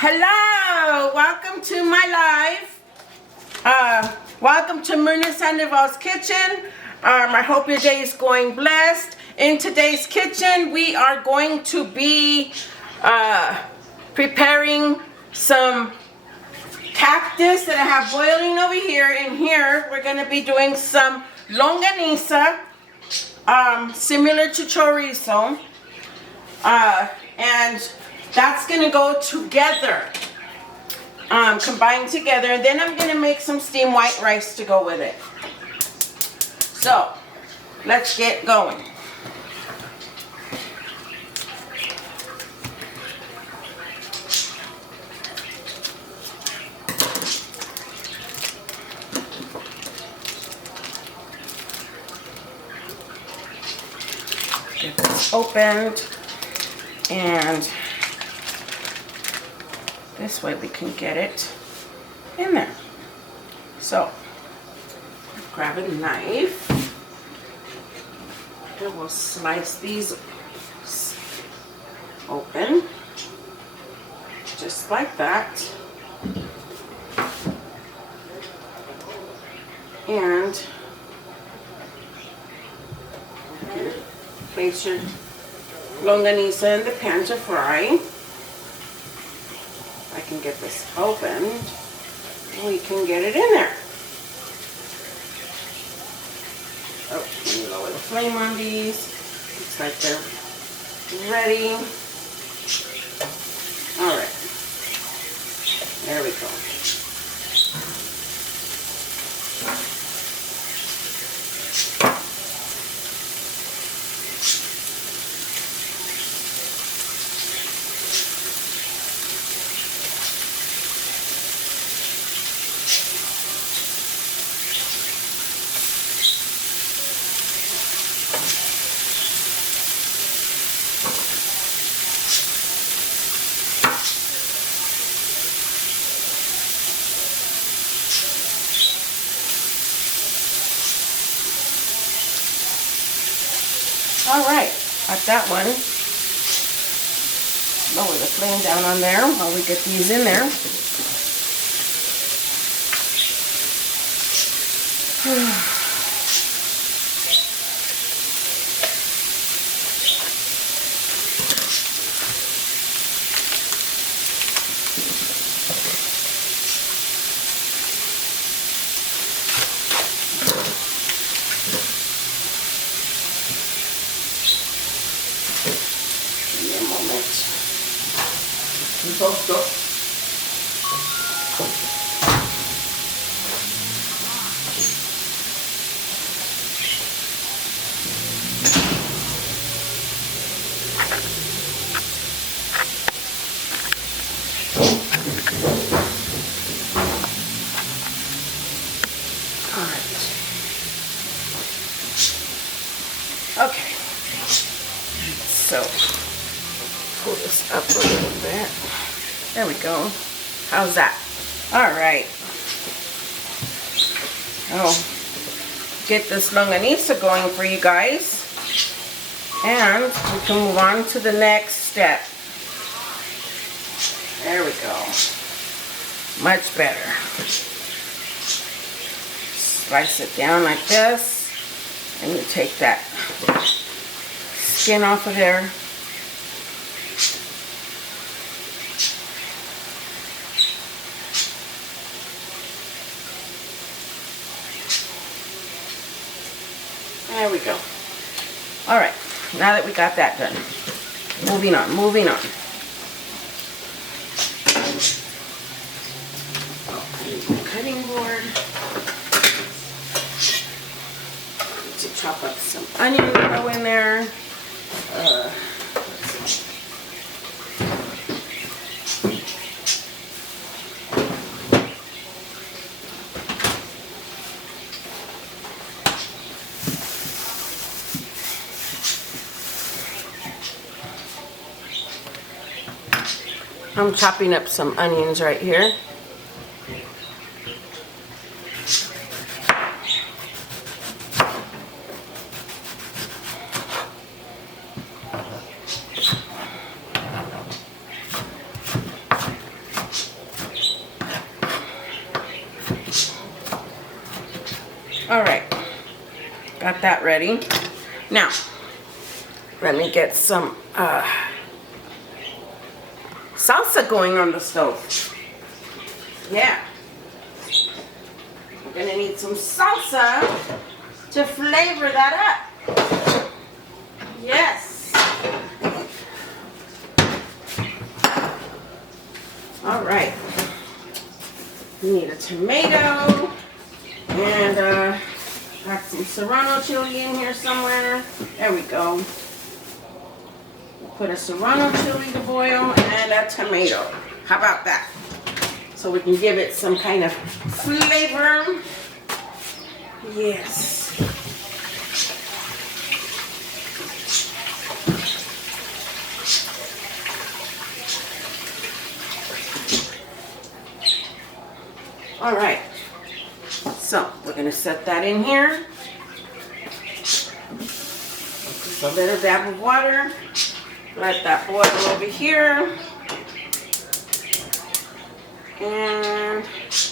Hello, welcome to my live. Welcome to Myrna Sandoval's kitchen. I hope your day is going blessed. In today's kitchen, we are going to be preparing some cactus that I have boiling over here. In here, we're going to be doing some longaniza, similar to chorizo, and that's going to go together, combined together. And then I'm going to make some steamed white rice to go with it. So, let's get going. Get this opened, and this way we can get it in there. So, grab a knife, and we'll slice these open, just like that. And place your longaniza in the pan to fry. I can get this opened, we can get it in there. Oh, let me lower the flame on these. Looks like they're ready. Alright, there we go. Alright, got that one. Lower the flame down on there while we get these in there. Okay, so pull this up a little bit. There we go. How's that? All right. Oh, get this longaniza going for you guys, and we can move on to the next step. There we go. Much better. Slice it down like this, and you take that skin off of there. There we go. All right, now that we got that done, moving on. Cutting board. To chop up some onion to go in there. I'm chopping up some onions right here. All right, got that ready. Now, let me get some salsa going on the stove. Yeah. We're gonna need some salsa to flavor that up. Yes. All right. We need a tomato and got some Serrano chili in here somewhere. There we go. We'll put a Serrano chili to boil and a tomato. How about that? So we can give it some kind of flavor. Yes. All right. So we're gonna set that in here. Just a little dab of water. Let that boil over here. And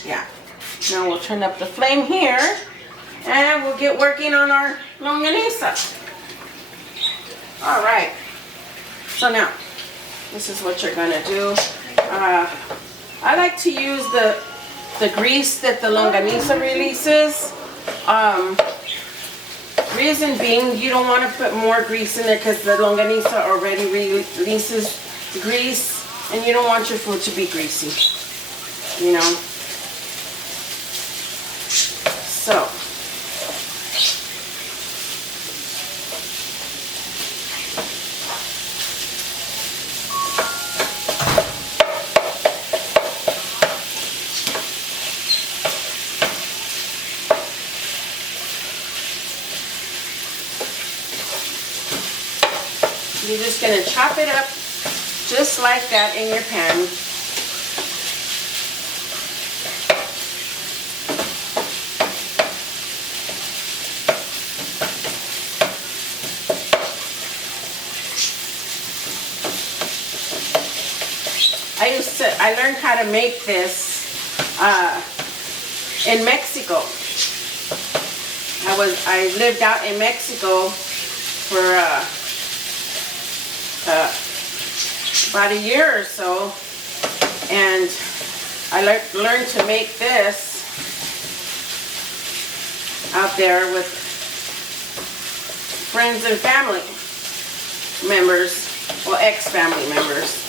yeah, now we'll turn up the flame here and we'll get working on our longaniza. All right, so now this is what you're gonna do. I like to use the grease that the longaniza releases. Reason being, you don't want to put more grease in it because the longaniza already releases grease and you don't want your food to be greasy. You know, so you're just going to chop it up just like that in your pan. I learned how to make this in Mexico. I lived out in Mexico for about a year or so, and I learned to make this out there with friends and family members, well, ex-family members.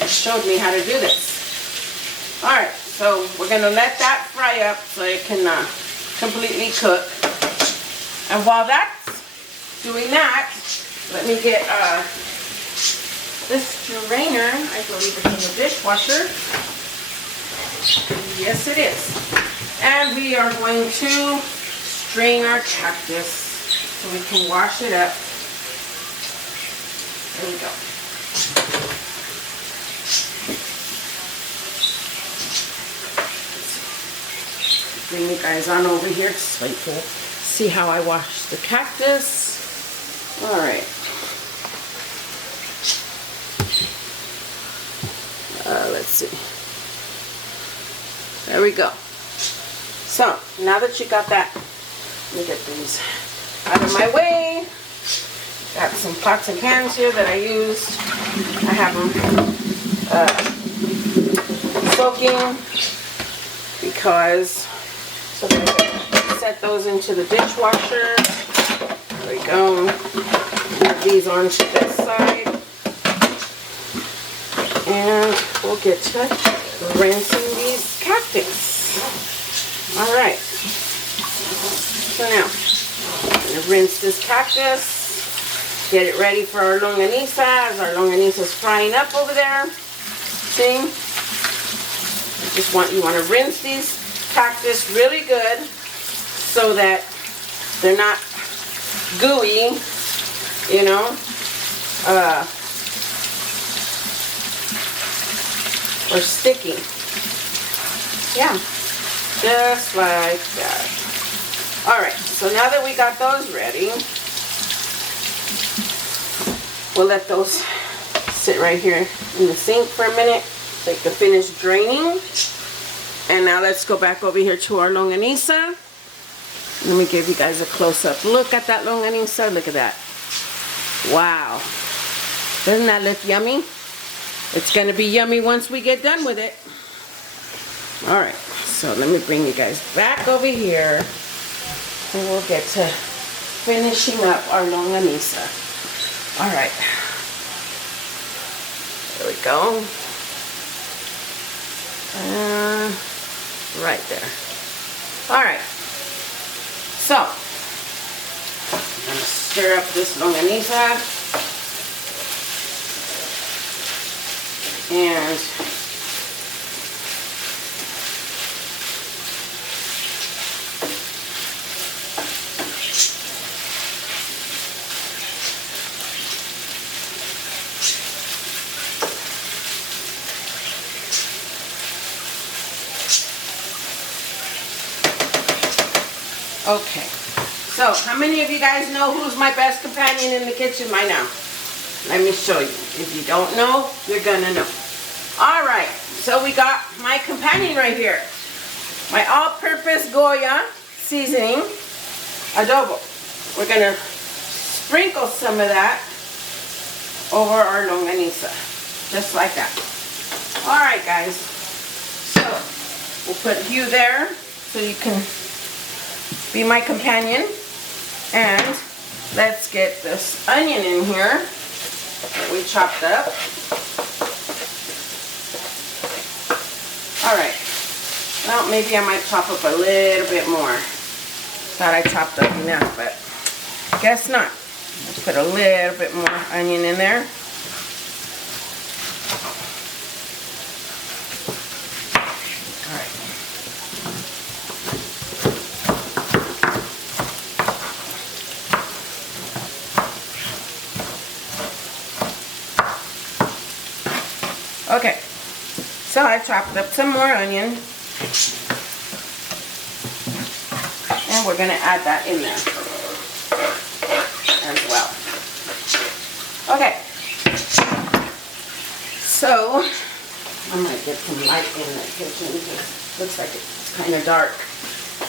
It showed me how to do this. Alright, so we're going to let that fry up so it can completely cook. And while that's doing that, let me get this strainer. I believe it's in the dishwasher. Yes, it is. And we are going to strain our cactus so we can wash it up. There we go. Bring you guys on over here so you can see how I wash the cactus. All right. Let's see. There we go. So now that you got that, let me get these out of my way. Got some pots and pans here that I used. I have them soaking because so that I can set those into the dishwasher. There we go. Move these onto this side. And we'll get to rinsing these cactus. Alright. So now, I'm going to rinse this cactus. Get it ready for our longaniza as our longaniza is frying up over there. See? You want to rinse these cactus really good so that they're not gooey, you know, or sticky. Yeah, just like that. Alright, so now that we got those ready, we'll let those sit right here in the sink for a minute so they can finish draining. And now let's go back over here to our longaniza. Let me give you guys a close-up look at that longaniza. Look at that. Wow. Doesn't that look yummy? It's going to be yummy once we get done with it. Alright, so let me bring you guys back over here. And we'll get to finishing up our longaniza. Alright. There we go. Right there. Alright. So, I'm going to stir up this longaniza. And okay, so how many of you guys know who's my best companion in the kitchen by now? Let me show you. If you don't know, you're gonna know. All right, so we got my companion right here. My all-purpose Goya seasoning adobo. We're gonna sprinkle some of that over our longaniza, just like that. All right, guys, so we'll put you there so you can be my companion. And let's get this onion in here that we chopped up. All right, well, maybe I might chop up a little bit more. Thought I chopped up enough, but guess not. Let's put a little bit more onion in there. All right. Okay, so I chopped up some more onion, and we're going to add that in there as well. Okay, so I might get some light in the kitchen because it looks like it's kind of dark.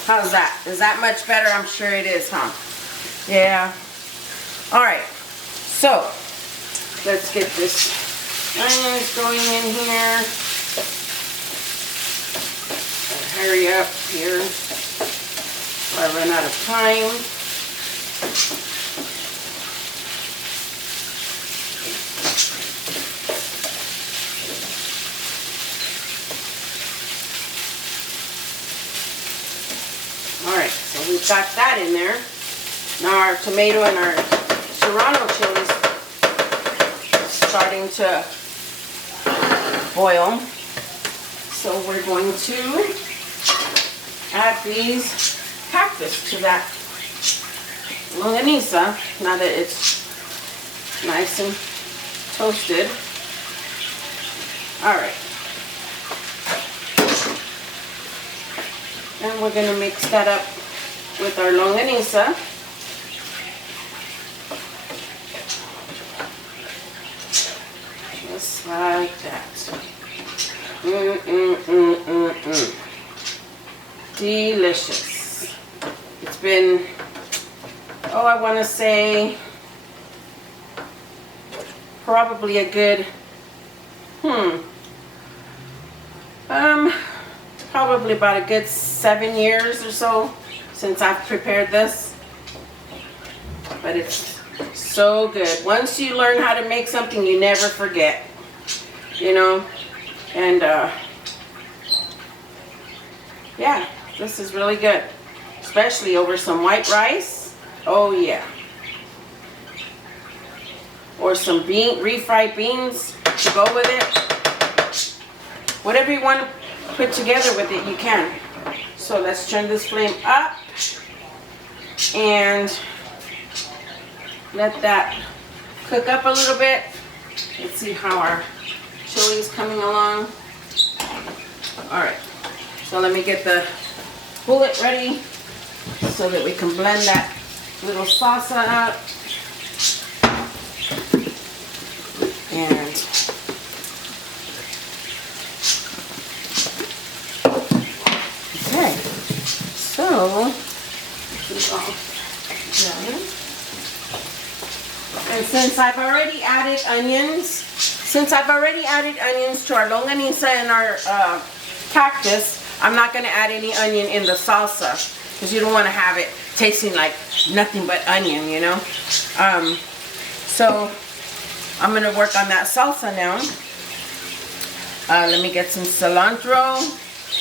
How's that? Is that much better? I'm sure it is, huh? Yeah. All right, so let's get this onions going in here. Hurry up here before I run out of time. Alright, so we've got that in there. Now our tomato and our Serrano chilies starting to boil. So we're going to add these cactus to that longaniza now that it's nice and toasted. All right. And we're going to mix that up with our longaniza. Just like that. Delicious. It's been, oh, I want to say probably a good, probably about a good 7 years or so since I've prepared this. But it's so good. Once you learn how to make something, you never forget, you know. And yeah, this is really good, especially over some white rice. Oh yeah. Or some refried beans to go with it. Whatever you want to put together with it, you can. So let's turn this flame up and let that cook up a little bit. Let's see how our chili's coming along. All right, so let me get the bullet ready so that we can blend that little salsa up. And So, this is all done. And since I've already added onions, to our longaniza and our cactus, I'm not going to add any onion in the salsa because you don't want to have it tasting like nothing but onion, you know. So I'm going to work on that salsa now. Let me get some cilantro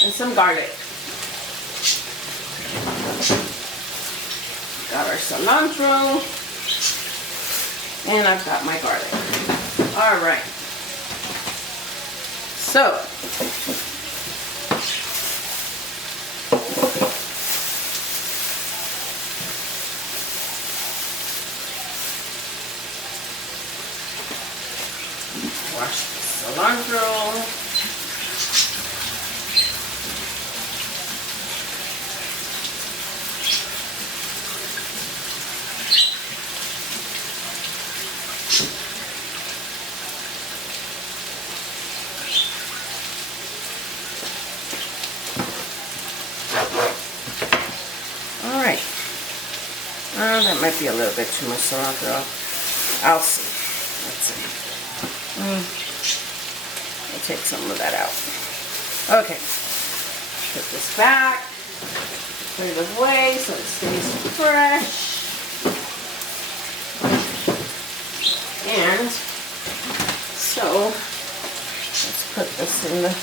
and some garlic. Got our cilantro, and I've got my garlic. All right. So, wash the cilantro. That might be a little bit too much cilantro. I'll see. Let's see. I'll take some of that out. Okay. Put this back. Put it away so it stays fresh. And so, let's put this in the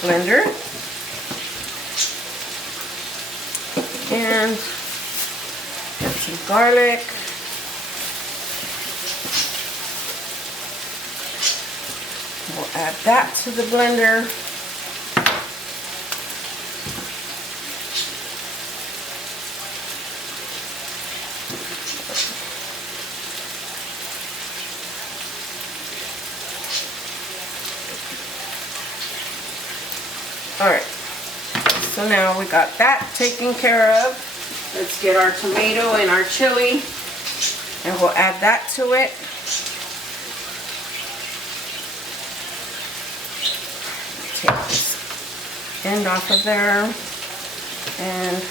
blender. And get some garlic. We'll add that to the blender. All right, so now we got that taken care of. Let's get our tomato and our chili, and we'll add that to it. Take this end off of there, and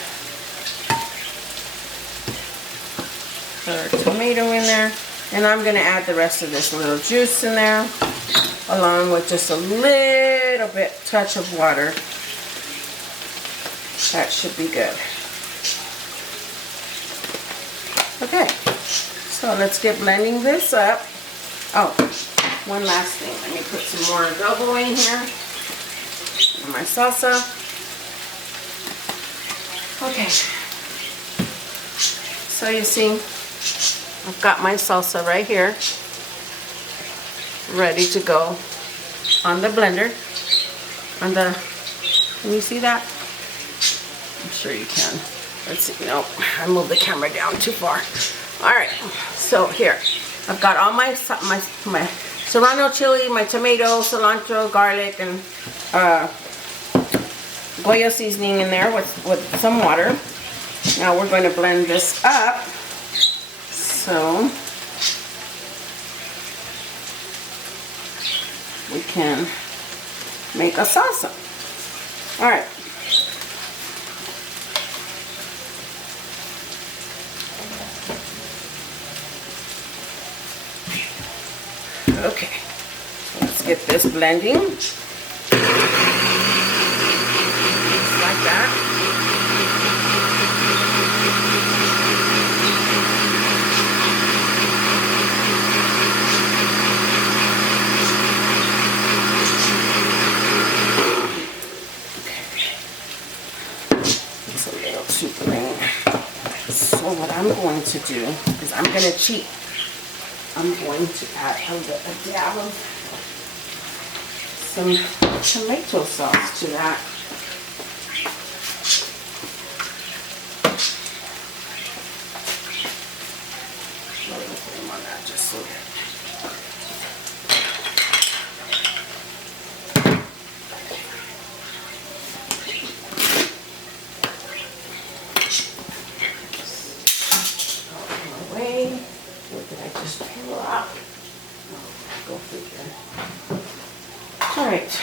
put our tomato in there. And I'm going to add the rest of this little juice in there, along with just a little bit touch of water. That should be good. Okay, so let's get blending this up. Oh, one last thing. Let me put some more adobo in here. And my salsa. Okay. So you see, I've got my salsa right here, ready to go on the blender. Can you see that? I'm sure you can. Let's see. Nope, I moved the camera down too far. All right. So here, I've got all my Serrano chili, my tomato, cilantro, garlic, and Goya seasoning in there with some water. Now we're going to blend this up. So we can make a salsa. All right. Okay, let's get this blending. Just like that. It's a little too plain. So what I'm going to do is I'm going to cheat. I'm going to add a dab of some tomato sauce to that. A little cream on that, just so that. All right,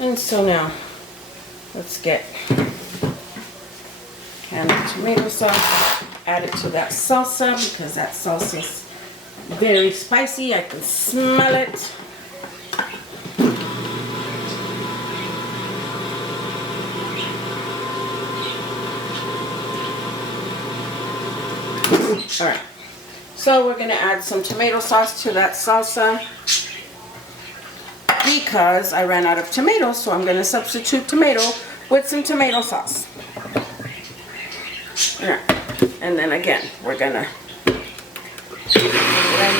and so now let's get can of tomato sauce. Add it to that salsa because that salsa is very spicy. I can smell it. All right, so we're gonna add some tomato sauce to that salsa because I ran out of tomatoes, so I'm gonna substitute tomato with some tomato sauce. All right, and then again, we're gonna blend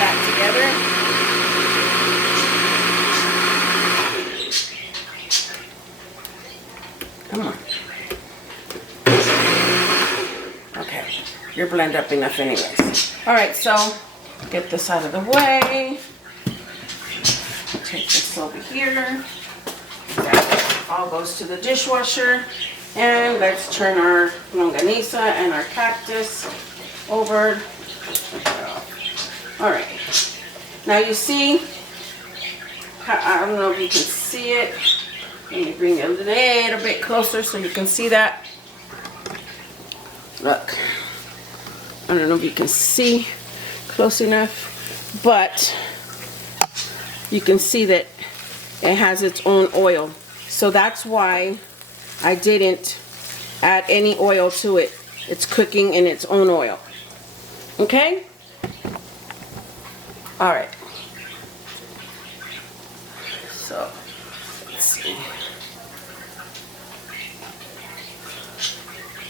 that together. Come on. Okay, you're blend up enough anyways. All right, so get this out of the way. Take this over here. That all goes to the dishwasher. And let's turn our longaniza and our cactus over. All right. Now you see, I don't know if you can see it. Let me bring it a little bit closer so you can see that. Look, I don't know if you can see close enough, but you can see that it has its own oil. So that's why I didn't add any oil to it. It's cooking in its own oil. Okay? All right. So, let's see.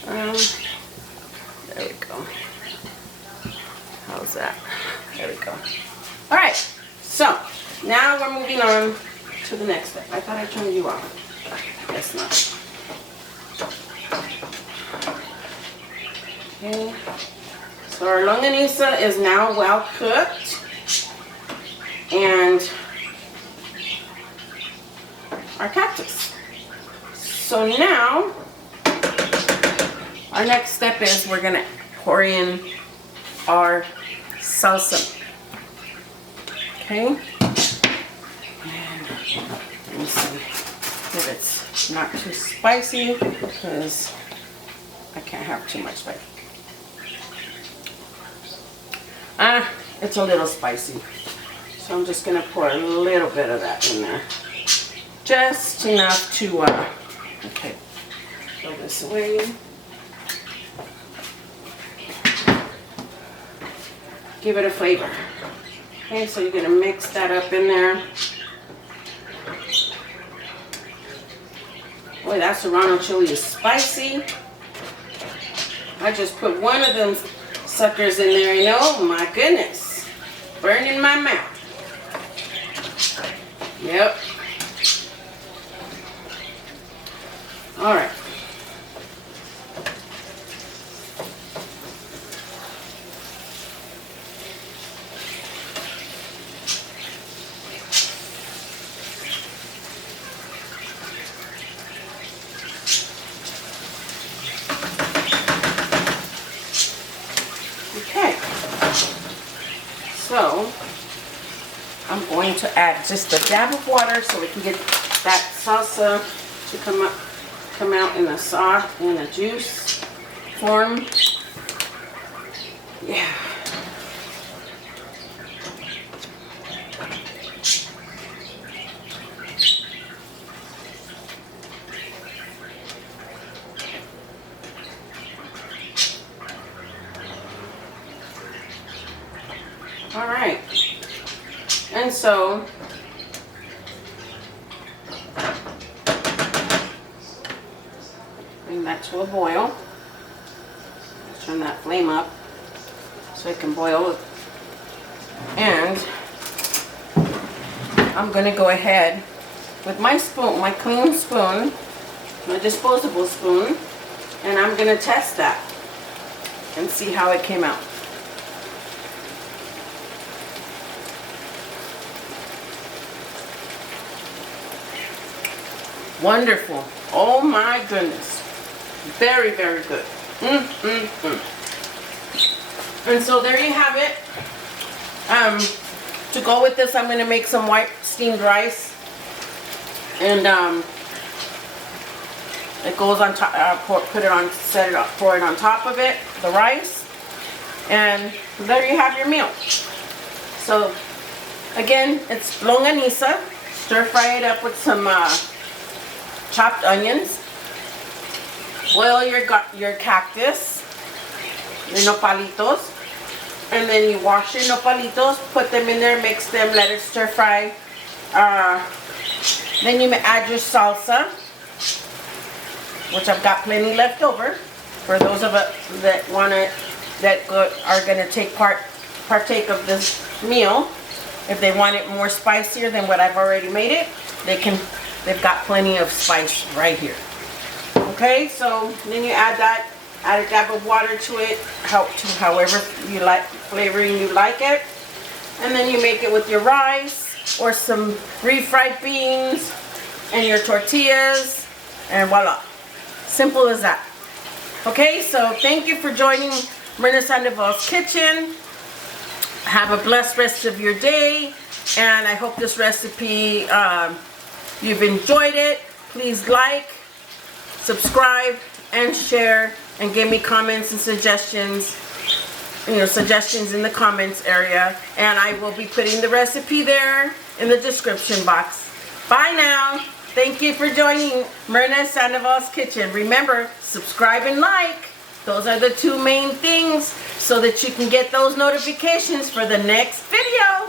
There we go. How's that? There we go. All right. So, now we're moving on to the next step. I thought I turned you off. Guess not. Okay. So our longaniza is now well cooked. And our cactus. So now, our next step is we're going to pour in our salsa. Okay? And let me see if it's not too spicy because I can't have too much spice. It's a little spicy. So I'm just going to pour a little bit of that in there. Just enough to, okay, throw this away. Give it a flavor. Okay, so you're going to mix that up in there. Boy, that Serrano chili is spicy. I just put one of them suckers in there, and oh my goodness, burning my mouth. Yep. All right. Okay. So I'm going to add just a dab of water so we can get that salsa to come out in a sauce, in a juice form. Yeah. All right. And so bring that to a boil. Turn that flame up so it can boil. And I'm going to go ahead with my spoon, my clean spoon, my disposable spoon, and I'm going to test that and see how it came out. Wonderful. Oh my goodness. Very, very good. And so there you have it. To go with this, I'm going to make some white steamed rice. And It goes on top. Pour it on top of it, the rice, and there you have your meal. So again, it's longaniza. Stir fry it up with some chopped onions. Boil your cactus, your nopalitos, and then you wash your nopalitos, put them in there, mix them, let it stir fry. Then you add your salsa, which I've got plenty left over for those of us that are gonna partake of this meal. If they want it more spicier than what I've already made it, they've got plenty of spice right here. Okay, so then you add a dab of water to it, however you like, flavoring you like it. And then you make it with your rice or some refried beans and your tortillas, and voila. Simple as that. Okay, so thank you for joining Myrna Sandoval's Kitchen. Have a blessed rest of your day, and I hope this recipe, you've enjoyed it. Please like, subscribe, and share, and give me comments and suggestions, suggestions in the comments area, and I will be putting the recipe there in the description box. Bye now. Thank you for joining Myrna Sandoval's Kitchen. Remember, subscribe and like. Those are the two main things so that you can get those notifications for the next video.